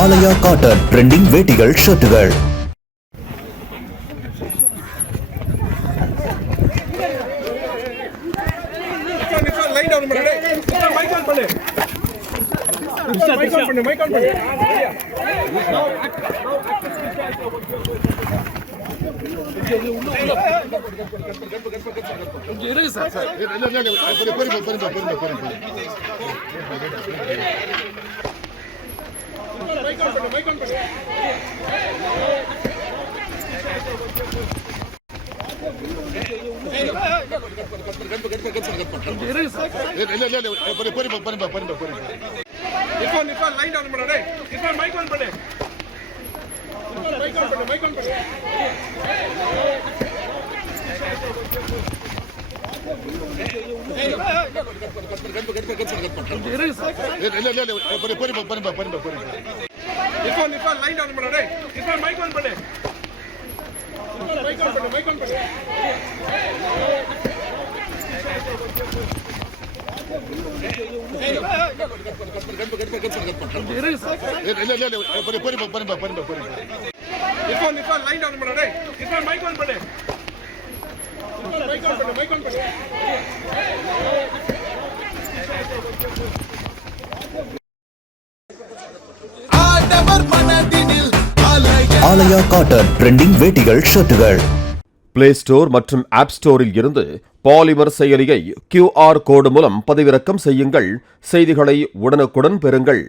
ஆலயா cotton trending வேட்டிகள் ஷர்ட்டுகள். Aalaya cotton trending வேட்டிகள் ஷர்ட்டுகள். பிளே ஸ்டோர் மற்றும் ஆப் ஸ்டோரில் இருந்து பாலிமர் செயலியை QR கோடு மூலம் பதிவிறக்கம் செய்யுங்கள். செய்திகளை உடனுக்குடன் பெறுங்கள்.